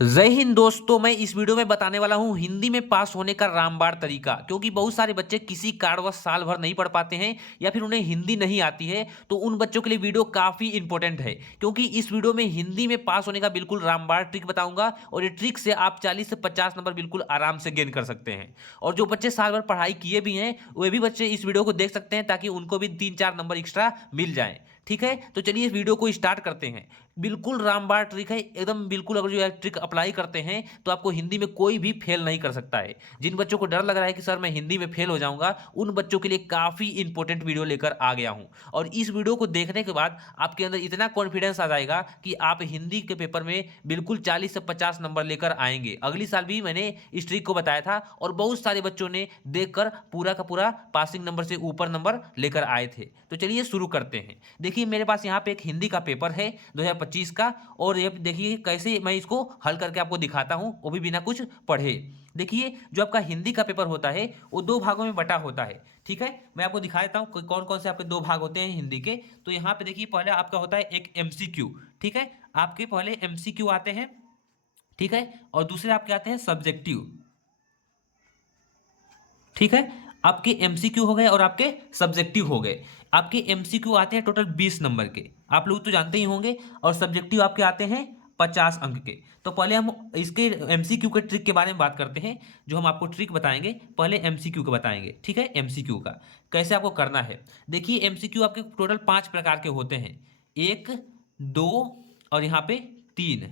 जय हिंद दोस्तों। मैं इस वीडियो में बताने वाला हूं हिंदी में पास होने का रामबाण तरीका। क्योंकि बहुत सारे बच्चे किसी कारणवश साल भर नहीं पढ़ पाते हैं या फिर उन्हें हिंदी नहीं आती है, तो उन बच्चों के लिए वीडियो काफ़ी इंपॉर्टेंट है। क्योंकि इस वीडियो में हिंदी में पास होने का बिल्कुल रामबाण ट्रिक बताऊंगा और ये ट्रिक से आप 40 से 50 नंबर बिल्कुल आराम से गेन कर सकते हैं। और जो बच्चे साल भर पढ़ाई किए भी हैं वे भी बच्चे इस वीडियो को देख सकते हैं, ताकि उनको भी 3-4 नंबर एक्स्ट्रा मिल जाए। ठीक है, तो चलिए इस वीडियो को स्टार्ट करते हैं। बिल्कुल रामबाण ट्रिक है एकदम बिल्कुल। अगर जो ट्रिक अप्लाई करते हैं तो आपको हिंदी में कोई भी फेल नहीं कर सकता है। जिन बच्चों को डर लग रहा है कि सर मैं हिंदी में फेल हो जाऊंगा, उन बच्चों के लिए काफ़ी इंपॉर्टेंट वीडियो लेकर आ गया हूं। और इस वीडियो को देखने के बाद आपके अंदर इतना कॉन्फिडेंस आ जाएगा कि आप हिंदी के पेपर में बिल्कुल 40 से 50 नंबर लेकर आएंगे। अगली साल भी मैंने इस ट्रिक को बताया था और बहुत सारे बच्चों ने देखकर पूरा का पूरा पासिंग नंबर से ऊपर नंबर लेकर आए थे। तो चलिए शुरू करते हैं। देखिए मेरे पास यहाँ पे एक हिंदी का पेपर है 2025 का, और ये देखिए कैसे मैं इसको हल करके आपको दिखाता हूँ, वो भी बिना कुछ पढ़े। देखिए जो आपका हिंदी का पेपर होता है वो दो भागों में बटा होता है। ठीक है, मैं आपको दिखा देता हूँ कौन कौन से आपके दो भाग होते हैं हिंदी के। तो यहाँ पे देखिए पहले आपका होता है एक एमसीक्यू। ठीक है, आपके पहले एमसीक्यू आते हैं। ठीक है, और दूसरे आपके आते हैं सब्जेक्टिव। ठीक है, आपके एमसीक्यू हो गए और आपके सब्जेक्टिव हो गए। आपके एमसीक्यू आते हैं टोटल 20 नंबर के, आप लोग तो जानते ही होंगे, और सब्जेक्टिव आपके आते हैं 50 अंक के। तो पहले हम इसके एमसीक्यू के ट्रिक के बारे में बात करते हैं। जो हम आपको ट्रिक बताएंगे पहले एमसीक्यू का बताएंगे। ठीक है, एमसीक्यू का कैसे आपको करना है। देखिए एमसीक्यू आपके टोटल 5 प्रकार के होते हैं। 1, 2 और यहाँ पे 3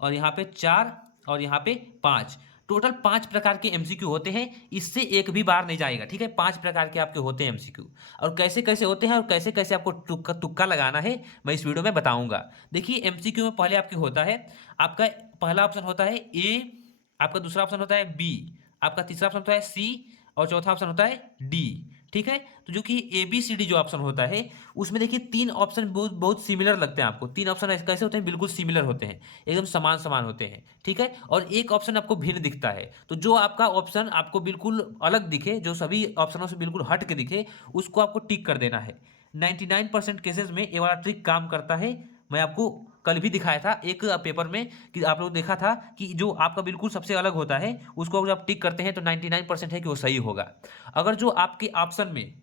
और यहाँ पे 4 और यहाँ पे 5। टोटल 5 प्रकार के एमसीक्यू होते हैं, इससे एक भी बार नहीं जाएगा। ठीक है, 5 प्रकार के आपके होते हैं एमसीक्यू। और कैसे कैसे होते हैं और कैसे कैसे आपको तुक्का तुक्का लगाना है मैं इस वीडियो में बताऊंगा। देखिए एमसीक्यू में पहले आपके होता है, आपका पहला ऑप्शन होता है ए, आपका दूसरा ऑप्शन होता है बी, आपका तीसरा ऑप्शन होता है सी और चौथा ऑप्शन होता है डी। ठीक है, तो जो कि ए बी सी डी जो ऑप्शन होता है उसमें देखिए 3 ऑप्शन बहुत बहुत सिमिलर लगते हैं आपको। 3 ऑप्शन कैसे होते हैं, बिल्कुल सिमिलर होते हैं, एकदम समान समान होते हैं। ठीक है, और एक ऑप्शन आपको भिन्न दिखता है। तो जो आपका ऑप्शन आपको बिल्कुल अलग दिखे, जो सभी ऑप्शनों से बिल्कुल हट के दिखे, उसको आपको टिक कर देना है। 99% केसेस में ये वाला ट्रिक काम करता है। मैं आपको कल भी दिखाया था एक पेपर में कि आप लोग देखा था कि जो आपका बिल्कुल सबसे अलग होता है उसको अगर आप टिक करते हैं तो 99% है कि वो सही होगा। अगर जो आपके ऑप्शन में,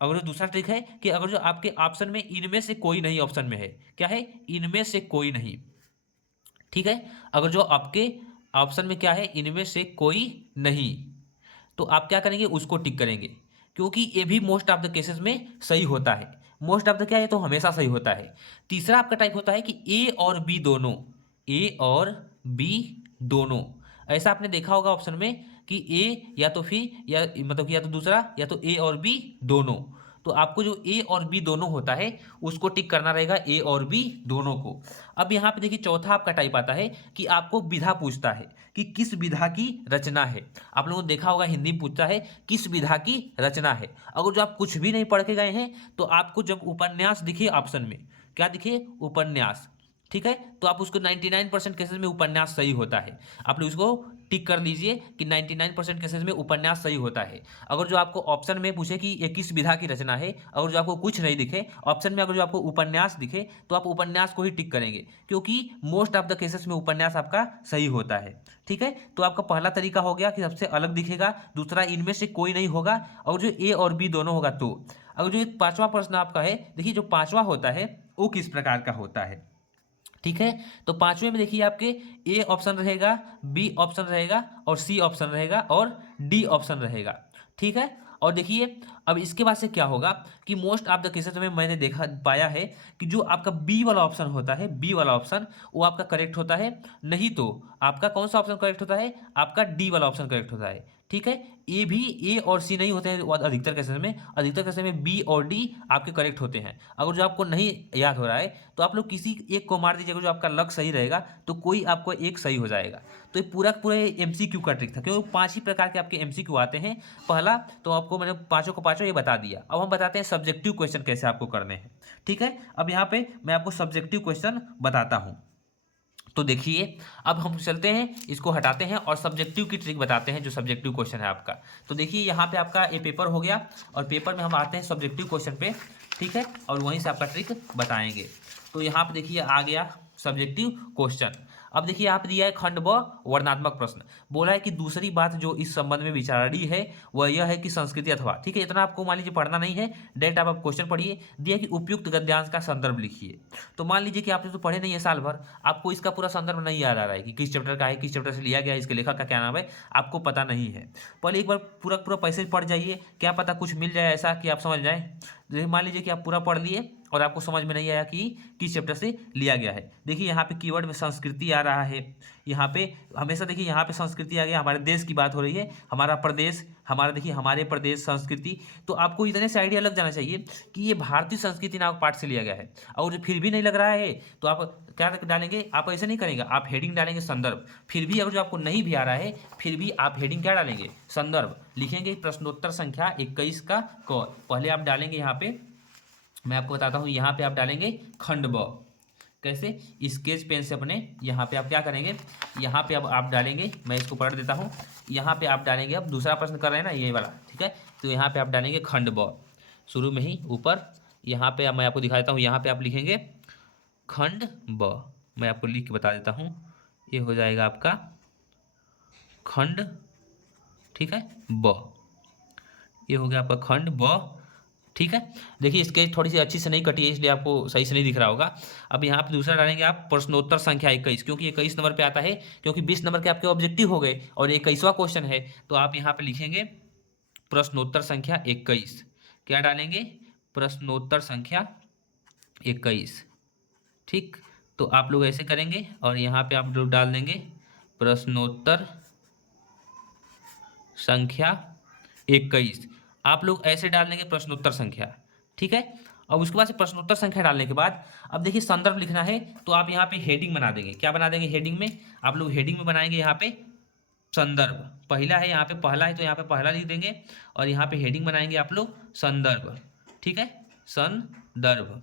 अगर जो दूसरा ट्रिक है कि अगर जो आपके ऑप्शन में इनमें से कोई नहीं ऑप्शन में है, क्या है, इनमें से कोई नहीं। ठीक है, अगर जो आपके ऑप्शन में क्या है, इनमें से कोई नहीं, तो आप क्या करेंगे, उसको टिक करेंगे। क्योंकि ये भी मोस्ट ऑफ द केसेस में सही होता है। मोस्ट ऑफ द क्या है, तो हमेशा सही होता है। तीसरा आपका टाइप होता है कि ए और बी दोनों, ए और बी दोनों। ऐसा आपने देखा होगा ऑप्शन में कि ए या तो फिर या मतलब कि या तो दूसरा या तो ए और बी दोनों। तो आपको जो ए और बी दोनों होता है उसको टिक करना रहेगा, ए और बी दोनों को। अब यहाँ पे देखिए चौथा आपका टाइप आता है कि आपको विधा पूछता है कि किस विधा की रचना है। आप लोगों ने देखा होगा हिंदी में पूछता है किस विधा की रचना है। अगर जो आप कुछ भी नहीं पढ़ के गए हैं तो आपको जब उपन्यास दिखे ऑप्शन में, क्या दिखे, उपन्यास। ठीक है, तो आप उसको 99% केसेस में उपन्यास सही होता है। आप लोग इसको टिक कर लीजिए कि 99% केसेस में उपन्यास सही होता है। अगर जो आपको ऑप्शन में पूछे कि ये किस विधा की रचना है, अगर जो आपको कुछ नहीं दिखे ऑप्शन में, अगर जो आपको उपन्यास दिखे तो आप उपन्यास को ही टिक करेंगे, क्योंकि मोस्ट ऑफ द केसेस में उपन्यास आपका सही होता है। ठीक है, तो आपका पहला तरीका हो गया कि सबसे अलग दिखेगा, दूसरा इनमें से कोई नहीं होगा, और जो ए और बी दोनों होगा। तो अगर जो पांचवा प्रश्न आपका है, देखिए जो पांचवा होता है वो किस प्रकार का होता है। ठीक है, तो पांचवें में देखिए आपके ए ऑप्शन रहेगा, बी ऑप्शन रहेगा और सी ऑप्शन रहेगा और डी ऑप्शन रहेगा। ठीक है, और देखिए अब इसके बाद से क्या होगा कि मोस्ट ऑफ द केसेस में मैंने देखा पाया है कि जो आपका बी वाला ऑप्शन होता है, बी वाला ऑप्शन वो आपका करेक्ट होता है। नहीं तो आपका कौन सा ऑप्शन करेक्ट होता है, आपका डी वाला ऑप्शन करेक्ट होता है। ठीक है, ए भी, ए और सी नहीं होते हैं अधिकतर केसेस में। अधिकतर केसेस में बी और डी आपके करेक्ट होते हैं। अगर जो आपको नहीं याद हो रहा है तो आप लोग किसी एक को मार दीजिएगा, जो आपका लक सही रहेगा तो कोई आपको एक सही हो जाएगा। तो ये पूरा पूरा एमसीक्यू का ट्रिक था, क्योंकि 5 ही प्रकार के आपके एमसीक्यू आते हैं। पहला तो आपको मैंने पांचों को पांचों ये बता दिया। अब हम बताते हैं सब्जेक्टिव क्वेश्चन कैसे आपको करने हैं। ठीक है, अब यहाँ पे मैं आपको सब्जेक्टिव क्वेश्चन बताता हूँ। तो देखिए अब हम चलते हैं, इसको हटाते हैं और सब्जेक्टिव की ट्रिक बताते हैं, जो सब्जेक्टिव क्वेश्चन है आपका। तो देखिए यहाँ पे आपका ये पेपर हो गया और पेपर में हम आते हैं सब्जेक्टिव क्वेश्चन पे। ठीक है, और वहीं से आपका ट्रिक बताएंगे। तो यहाँ पे देखिए आ गया सब्जेक्टिव क्वेश्चन। अब देखिए यहाँ पे दिया है खंड ब वर्णनात्मक प्रश्न। बोला है कि दूसरी बात जो इस संबंध में विचारणीय है वह यह है कि संस्कृति अथवा, ठीक है, इतना आपको मान लीजिए पढ़ना नहीं है, डायरेक्ट आप क्वेश्चन पढ़िए। दिया कि उपयुक्त गद्यांश का संदर्भ लिखिए। तो मान लीजिए कि आपने तो पढ़े नहीं है साल भर, आपको इसका पूरा संदर्भ नहीं याद आ रहा है कि किस चैप्टर का है, किस चैप्टर से लिया गया है, इसके लेखक का क्या नाम है, आपको पता नहीं है। पहले एक बार पूरा पूरा पैसेज पढ़ जाइए, क्या पता कुछ मिल जाए ऐसा कि आप समझ जाए। जैसे मान लीजिए कि आप पूरा पढ़ लिए और आपको समझ में नहीं आया कि किस चैप्टर से लिया गया है। देखिए यहाँ पे कीवर्ड में संस्कृति आ रहा है, यहाँ पे हमेशा देखिए यहाँ पे संस्कृति आ गया, हमारे देश की बात हो रही है, हमारा प्रदेश, हमारा देखिए हमारे प्रदेश संस्कृति। तो आपको इतने से आइडिया लग जाना चाहिए कि ये भारतीय संस्कृति नामक पाठ से लिया गया है। और फिर भी नहीं लग रहा है तो आप क्या डालेंगे, आप ऐसे नहीं करेंगे, आप हेडिंग डालेंगे संदर्भ। फिर भी अगर जो आपको नहीं भी आ रहा है फिर भी आप हेडिंग क्या डालेंगे, संदर्भ लिखेंगे। प्रश्नोत्तर संख्या 21 का क पहले आप डालेंगे, यहाँ पे मैं आपको बताता हूँ, यहाँ पे आप डालेंगे खंड ब। कैसे, स्केच पेन से अपने यहाँ पे आप क्या करेंगे, यहाँ पे अब आप डालेंगे, मैं इसको पढ़ देता हूँ। यहाँ पे आप डालेंगे, अब दूसरा प्रश्न कर रहे हैं ना ये वाला, ठीक है, तो यहाँ पे आप डालेंगे खंड ब शुरू में ही ऊपर। यहाँ पे अब मैं आपको दिखा देता हूँ, यहाँ पे आप लिखेंगे खंड ब। मैं आपको लिख के बता देता हूँ, ये हो जाएगा आपका खंड, ठीक है, ब। ये हो गया आपका खंड ब, ठीक है। देखिए इसके थोड़ी सी अच्छी से नहीं कटी है इसलिए आपको सही से नहीं दिख रहा होगा। अब यहाँ पे दूसरा डालेंगे आप प्रश्नोत्तर संख्या 21, क्योंकि 21 नंबर पे आता है, क्योंकि 20 नंबर के आपके ऑब्जेक्टिव हो गए और 21वां क्वेश्चन है। तो आप यहाँ पे लिखेंगे प्रश्नोत्तर संख्या 21। क्या डालेंगे, प्रश्नोत्तर संख्या 21, ठीक। तो आप लोग ऐसे करेंगे और यहाँ पे आप लोग डाल देंगे प्रश्नोत्तर संख्या 21। आप लोग ऐसे डाल देंगे प्रश्नोत्तर संख्या, ठीक है। अब उसके बाद से प्रश्नोत्तर संख्या डालने के बाद अब देखिए संदर्भ लिखना है, तो आप यहाँ पे हेडिंग बना देंगे। क्या बना देंगे, हेडिंग में आप लोग हेडिंग में बनाएंगे यहाँ पे संदर्भ। पहला है यहाँ पे, पहला है तो यहाँ पे पहला लिख देंगे और यहाँ पे हेडिंग बनाएंगे आप लोग संदर्भ, ठीक है, संदर्भ।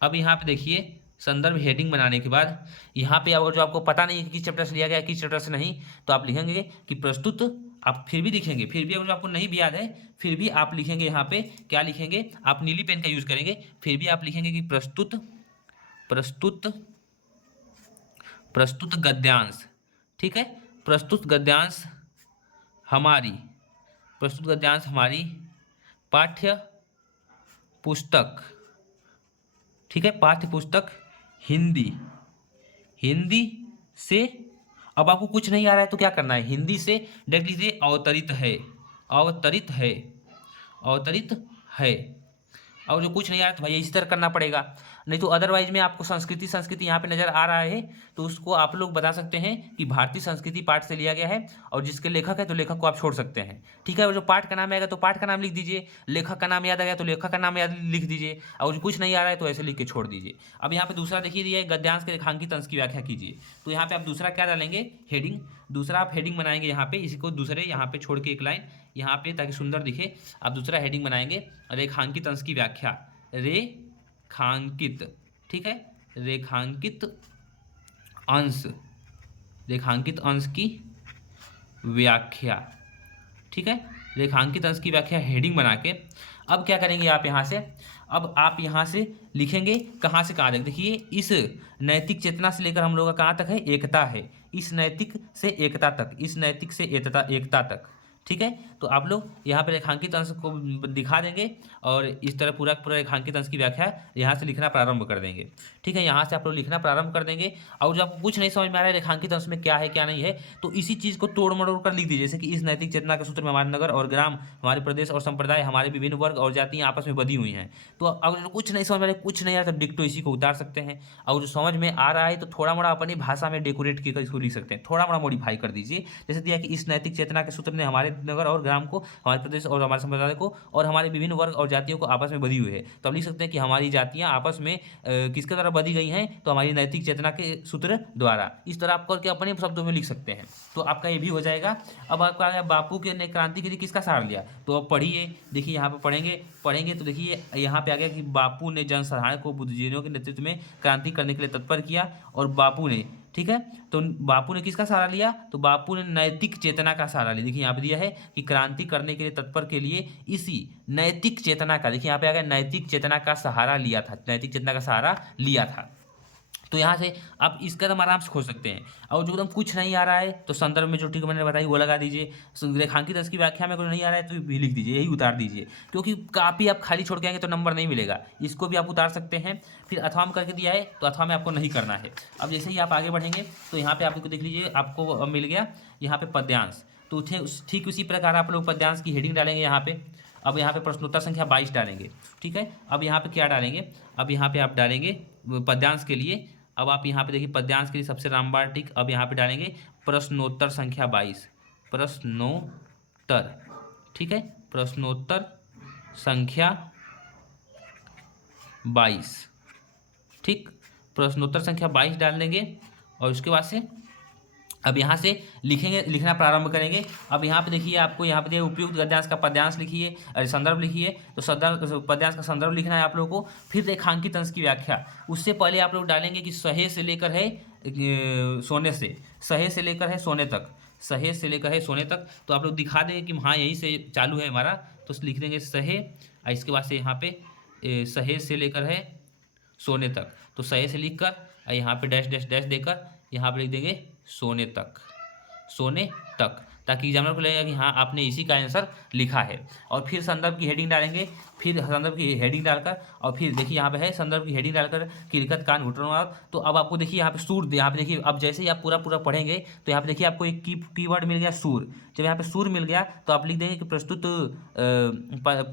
अब यहाँ पे देखिए संदर्भ हेडिंग बनाने के बाद यहाँ पे अगर जो आपको पता नहीं है कि किस चैप्टर से लिया गया है किस चैप्टर से नहीं, तो आप लिखेंगे कि प्रस्तुत, आप फिर भी लिखेंगे, फिर भी अगर आपको नहीं भी याद है फिर भी आप लिखेंगे यहाँ पे, क्या लिखेंगे, आप नीली पेन का यूज करेंगे, फिर भी आप लिखेंगे कि प्रस्तुत प्रस्तुत प्रस्तुत गद्यांश, ठीक है, प्रस्तुत गद्यांश हमारी, प्रस्तुत गद्यांश हमारी पाठ्य पुस्तक, ठीक है, पाठ्य पुस्तक हिंदी, हिंदी से। अब आपको कुछ नहीं आ रहा है तो क्या करना है, हिंदी से डायरेक्टली से अवतरित है, अवतरित है, अवतरित है। और जो कुछ नहीं आ रहा है तो भैया इसी तरह करना पड़ेगा, नहीं तो अदरवाइज में आपको संस्कृति संस्कृति यहाँ पे नजर आ रहा है तो उसको आप लोग बता सकते हैं कि भारतीय संस्कृति पाठ से लिया गया है। और जिसके लेखक है तो लेखक को आप छोड़ सकते हैं, ठीक है। और जो पाठ का नाम आएगा तो पाठ का नाम लिख दीजिए, लेखक का नाम याद आ गया तो लेखक का नाम याद लिख दीजिए, और जो कुछ नहीं आ रहा है तो ऐसे लिख के छोड़ दीजिए। अब यहाँ पे दूसरा देखिए दिया है गद्यांश के रेखांकित अंश की व्याख्या कीजिए, तो यहाँ पे आप दूसरा क्या डालेंगे, हेडिंग। दूसरा आप हेडिंग बनाएंगे यहाँ पे, इसी को दूसरे यहाँ पे छोड़ के एक लाइन यहाँ पे ताकि सुंदर दिखे, आप दूसरा हेडिंग बनाएंगे रेखांकित अंश की व्याख्या, रेखांकित, ठीक है, रेखांकित अंश, रेखांकित अंश की व्याख्या, ठीक है, रेखांकित अंश की व्याख्या हेडिंग बना के अब क्या करेंगे आप यहाँ से, अब आप यहाँ से लिखेंगे कहाँ से कहाँ तक। देखिए इस नैतिक चेतना से लेकर हम लोगों का कहाँ तक है, एकता है, इस नैतिक से एकता तक, इस नैतिक से एकता तक, ठीक है। तो आप लोग यहाँ पे रेखांकित अंश को दिखा देंगे और इस तरह पूरा पूरा रेखांकित अंश की व्याख्या यहाँ से लिखना प्रारंभ कर देंगे, ठीक है। यहाँ से आप लोग लिखना प्रारंभ कर देंगे और जब आपको कुछ नहीं समझ में आ रहा है रेखांकित अंश में क्या है क्या नहीं है तो इसी चीज़ को तोड़ मरोड़ कर लिख दीजिए। जैसे कि इस नैतिक चेतना के सूत्र में हमारे नगर और ग्राम, हमारे प्रदेश और संप्रदाय, हमारे विभिन्न वर्ग और जातियाँ आपस में बधी हुई हैं। तो अगर कुछ नहीं समझ में आ रहा है, कुछ नहीं आ रहा तो डिक्टो इसी को उतार सकते हैं, और जो समझ में आ रहा है तो थोड़ा मोड़ा अपनी भाषा में डेकोरेट कर इसको लिख सकते हैं, थोड़ा मोड़ा मॉडिफाई कर दीजिए। जैसे दिया कि इस नैतिक चेतना के सूत्र ने हमारे नगर और ग्राम को, हमारे प्रदेश और हमारे संप्रदाय को और हमारे विभिन्न वर्ग और जातियों को आपस में बधी हुई है। तो आप लिख सकते हैं कि हमारी जातियां आपस में किसके द्वारा बधी गई हैं, तो हमारी नैतिक चेतना के सूत्र द्वारा। इस तरह आप करके अपने शब्दों में लिख सकते हैं, तो आपका ये भी हो जाएगा। अब आपका आ गया बापू के ने क्रांति के लिए किसका सहारा लिया, तो अब पढ़िए, देखिए यहाँ पे पढ़ेंगे तो देखिए यहाँ पे आ गया कि बापू ने जनसाधारण को बुद्धिजीवियों के नेतृत्व में क्रांति करने के लिए तत्पर किया। और बापू ने, ठीक है, तो बापू ने किसका सहारा लिया, तो बापू ने नैतिक चेतना का सहारा लिया। देखिए यहाँ पे दिया है कि क्रांति करने के लिए तत्पर के लिए इसी नैतिक चेतना का, देखिए यहाँ पे आ गया नैतिक चेतना का सहारा लिया था, नैतिक चेतना का सहारा लिया था, तो यहाँ से आप इस कदम आराम से खोज सकते हैं। और जो एकदम कुछ नहीं आ रहा है तो संदर्भ में जो ट्रिक मैंने बताई वो लगा दीजिए। रेखांकित अंश की व्याख्या में कुछ नहीं आ रहा है तो भी लिख दीजिए, यही उतार दीजिए, क्योंकि कापी आप खाली छोड़ के आएंगे तो नंबर नहीं मिलेगा। इसको भी आप उतार सकते हैं। फिर अथवा में करके दिया है तो अथवा में आपको नहीं करना है। अब जैसे ही आप आगे बढ़ेंगे तो यहाँ पे आपको देख लीजिए, आपको मिल गया यहाँ पे पद्यांश। तो ठीक उसी प्रकार आप लोग पद्यांश की हेडिंग डालेंगे यहाँ पे। अब यहाँ पे प्रश्नोत्तर संख्या 22 डालेंगे, ठीक है। अब यहाँ पे क्या डालेंगे, अब यहाँ पे आप डालेंगे पद्यांश के लिए। अब आप यहाँ पे देखिए पद्यांश के लिए सबसे रामबाण टिक। अब यहाँ पे डालेंगे प्रश्नोत्तर संख्या 22, प्रश्नोत्तर, ठीक है, प्रश्नोत्तर संख्या 22, ठीक। प्रश्नोत्तर संख्या 22 डाल देंगे और उसके बाद से अब यहाँ से लिखेंगे, लिखना प्रारंभ करेंगे। अब यहाँ पे देखिए, आपको यहाँ पे उपयुक्त गद्यांश का पद्यांश लिखिए, अरे संदर्भ लिखिए। तो संदर्भ पद्यांश का संदर्भ लिखना है आप लोगों को। फिर रेखांकित अंश की व्याख्या, उससे पहले आप लोग डालेंगे कि सहे से लेकर है सोने से, सहे से लेकर है सोने तक, सहे से लेकर है सोने तक। तो आप लोग दिखा देंगे कि हाँ यहीं से चालू है हमारा, तो लिख देंगे सहे। इसके बाद से यहाँ पे सहे से लेकर है सोने तक, तो सहे से लिख कर यहाँ पे डैश डैश डैश देकर यहाँ पे लिख देंगे सोने तक, सोने तक, ताकि एग्जामिनर को लगेगा कि हाँ आपने इसी का आंसर लिखा है। और फिर संदर्भ की हेडिंग डालेंगे, फिर संदर्भ की हेडिंग डालकर, और फिर देखिए यहाँ पे है संदर्भ की हेडिंग डालकर किलकत कान घुटनों। तो अब आपको देखिए यहाँ पे सूर, यहाँ पे देखिए अब जैसे ही आप पूरा पूरा पढ़ेंगे तो यहाँ पे देखिए आपको एक कीवर्ड मिल गया सूर। जब यहाँ पे सूर मिल गया तो आप लिख देंगे कि प्रस्तुत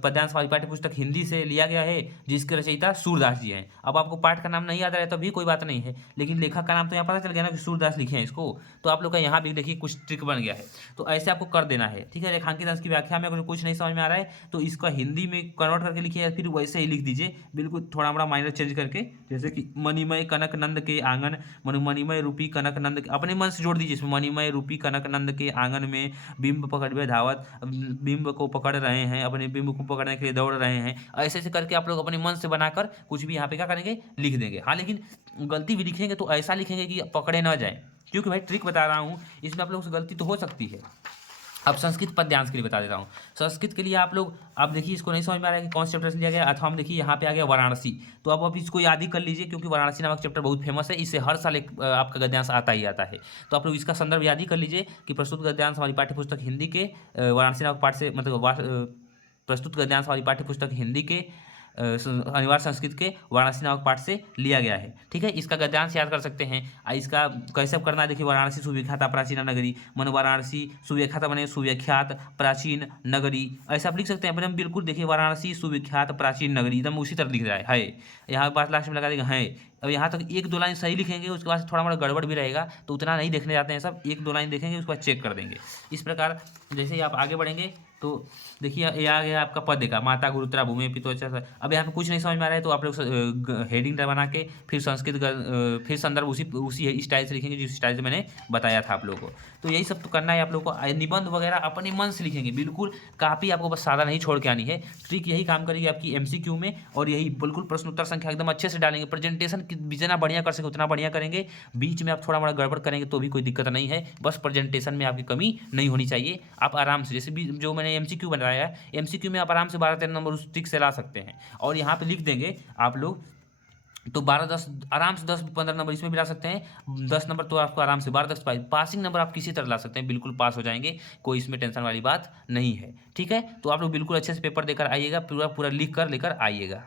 पद्यांश वाली पाठ्य पुस्तक हिंदी से लिया गया है, जिसके रचयिता सूरदास जी हैं। अब आपको पाठ का नाम नहीं याद आ रहा है तो भी कोई बात नहीं है, लेकिन लेखक का नाम तो यहाँ पता चल गया ना कि सूरदास लिखे हैं इसको। तो आप लोग का यहाँ भी देखिए कुछ ट्रिक बन गया है। तो ऐसे आपको कर देना है, ठीक है। रेखांकित अंश की व्याख्या में अगर कुछ नहीं समझ में आ रहा है तो इसका हिंदी में कन्वर्ट करके लिखिए, या फिर वैसे ही लिख दीजिए, बिल्कुल थोड़ा बड़ा माइनर चेंज करके। जैसे कि मणिमय कनक नंद के आंगन, मणिमय रूपी कनक नंद, अपने मन से जोड़ दीजिए इसमें, मणिमय रूपी कनक नंद के आंगन में बिंब पकड़े धावत, बिंब को पकड़ रहे हैं, अपने बिंब को पकड़ने के लिए दौड़ रहे हैं। ऐसे ऐसे करके आप लोग अपने मन से बनाकर कुछ भी यहाँ पे क्या करेंगे, लिख देंगे। हाँ, लेकिन गलती भी लिखेंगे तो ऐसा लिखेंगे कि पकड़े ना जाए, क्योंकि भाई ट्रिक बता रहा हूँ, इसमें आप लोगों से गलती तो हो सकती है। अब संस्कृत पद्यांश के लिए बता देता हूँ। संस्कृत के लिए आप लोग, आप देखिए इसको नहीं समझ में आ रहा है कि कौन से चैप्टर से लिया गया, अथवा हम देखिए यहाँ पे आ गया वाराणसी। तो आप इसको याद ही कर लीजिए, क्योंकि वाराणसी नामक चैप्टर बहुत फेमस है, इससे हर साल एक आपका गद्यांश आता ही आता है। तो आप लोग इसका संदर्भ याद ही कर लीजिए कि प्रस्तुत गद्यांश हमारी पाठ्यपुस्तक हिंदी के वाराणसी नामक पाठ से, मतलब प्रस्तुत गद्यांश हमारी पाठ्यपुस्तक हिंदी के अनिवार्य संस्कृत के वाराणसी नामक पाठ से लिया गया है, ठीक है। इसका गद्यांश याद कर सकते हैं। इसका कैसे करना है देखिए, वाराणसी सुविख्याता प्राचीन नगरी, मन वाराणसी सुविख्याता बने सुविख्यात प्राचीन नगरी, ऐसा आप लिख सकते हैं। एकदम बिल्कुल देखिए, वाराणसी सुविख्यात प्राचीन नगरी एकदम उसी तरह लिख रहा है। यहाँ पास लास्ट में लगा देगा है। अब यहाँ तक एक दो लाइन सही लिखेंगे, उसके बाद थोड़ा मोड़ा गड़बड़ भी रहेगा तो उतना नहीं देखने जाते हैं सब, एक दो लाइन देखेंगे उसके बाद चेक कर देंगे। इस प्रकार जैसे ही आप आगे बढ़ेंगे तो देखिए ये आ गया आपका पद का, माता गुरुत्रा भूमि पितोचा। अब यहाँ पे कुछ नहीं समझ में आ रहा है तो आप लोग हेडिंग बना के फिर संस्कृत फिर संदर्भ उसी स्टाइल से लिखेंगे जिस स्टाइल से मैंने बताया था आप लोगों को। तो यही सब तो करना है आप लोगों को। निबंध वगैरह अपने मन से लिखेंगे, बिल्कुल कापी आपको बस सादा नहीं छोड़ के आनी है। ट्रिक यही काम करेगी आपकी एमसीक्यू में, और यही बिल्कुल प्रश्नोत्तर संख्या एकदम अच्छे से डालेंगे। प्रेजेंटेशन जितना बढ़िया कर सके उतना बढ़िया करेंगे, बीच में आप थोड़ा मोड़ा गड़बड़ करेंगे तो भी कोई दिक्कत नहीं है, बस प्रेजेंटेशन में आपकी कमी नहीं होनी चाहिए। आप आराम से, जैसे भी जो मैंने एमसीक्यू बनाया है, एमसीक्यू में आप आराम से 12-13 नंबर उस ट्रिक से ला सकते हैं। और यहाँ पे लिख देंगे आप लोग तो 12-10 आराम से 10-15 नंबर इसमें भी ला सकते हैं। 10 नंबर तो आपको आराम से 12-10 पासिंग नंबर आप किसी तरह ला सकते हैं, बिल्कुल पास हो जाएंगे, कोई इसमें टेंशन वाली बात नहीं है, ठीक है। तो आप लोग बिल्कुल अच्छे से पेपर देकर आइएगा, पूरा पूरा लिख कर लेकर आइएगा।